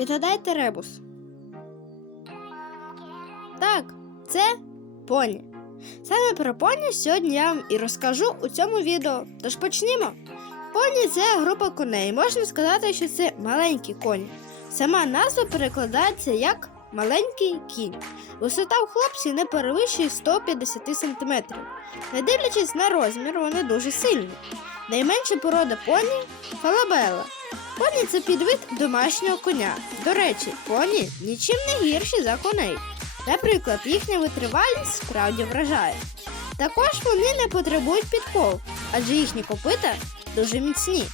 Відгадайте ребус. Так, це поні. Саме про поні сьогодні я вам і розкажу у цьому відео. Тож почнімо. Поні це група коней. Можна сказати, що це маленькі коні. Сама назва перекладається як маленький кінь. Висота у хлопців не перевищує 150 см. Не дивлячись на розмір, вони дуже сильні. Найменша порода поні фалабела. Поні це підвид домашнього коня. До речі, поні нічим не гірші за коней. Наприклад, їхня витривалість справді вражає. Також вони не потребують підков, адже їхні копита дуже міцні.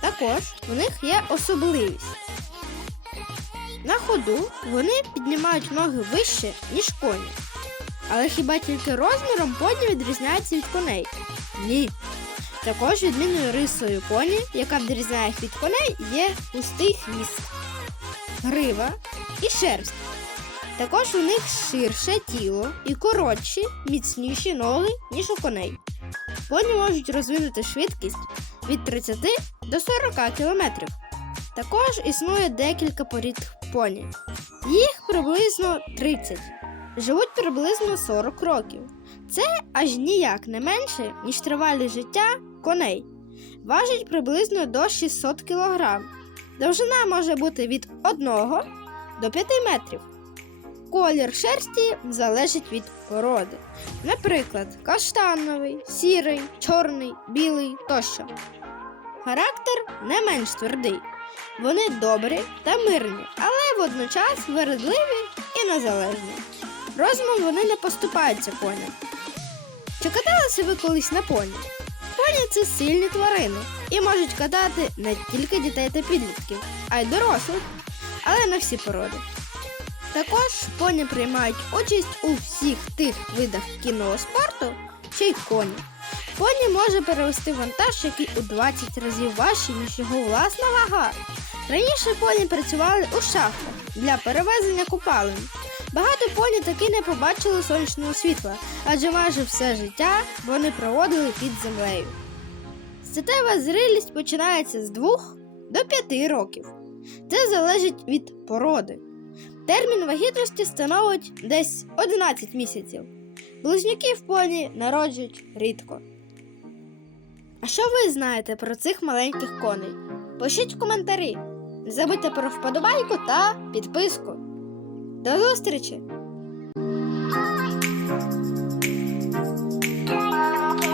Також у них є особливість. На ходу вони піднімають ноги вище, ніж коні. Але хіба тільки розміром поні відрізняються від коней? Ні. Також відмінною рисою коні, яка відрізняє їх від коней, є густий хвіст, грива і шерсть. Також у них ширше тіло і коротші, міцніші ноги, ніж у коней. Поні можуть розвинути швидкість від 30 до 40 км. Також існує декілька порід поні. Їх приблизно 30. Живуть приблизно 40 років. Це аж ніяк не менше, ніж тривалість життя коней. Важить приблизно до 600 кг. Довжина може бути від 1 до 5 метрів. Колір шерсті залежить від породи. Наприклад, каштановий, сірий, чорний, білий тощо. Характер не менш твердий. Вони добрі та мирні, але водночас вередливі і незалежні. Розумом вони не поступаються коням. Чи каталися ви колись на поні? Поні це сильні тварини і можуть катати не тільки дітей та підлітків, а й дорослих, але не всі породи. Також поні приймають участь у всіх тих видах кінного спорту, що й коні. Поні може перевести вантаж, який у 20 разів важчий, ніж його власна вага. Раніше поні працювали у шахтах для перевезення купалин. Багато поні таки не побачили сонячного світла, адже майже все життя вони проводили під землею. Статева зрілість починається з 2 до 5 років. Це залежить від породи. Термін вагітності становить десь 11 місяців. Близнюків поні народжують рідко. А що ви знаєте про цих маленьких коней? Пишіть в коментарі. Не забудьте про вподобайку та підписку. До зустрічі!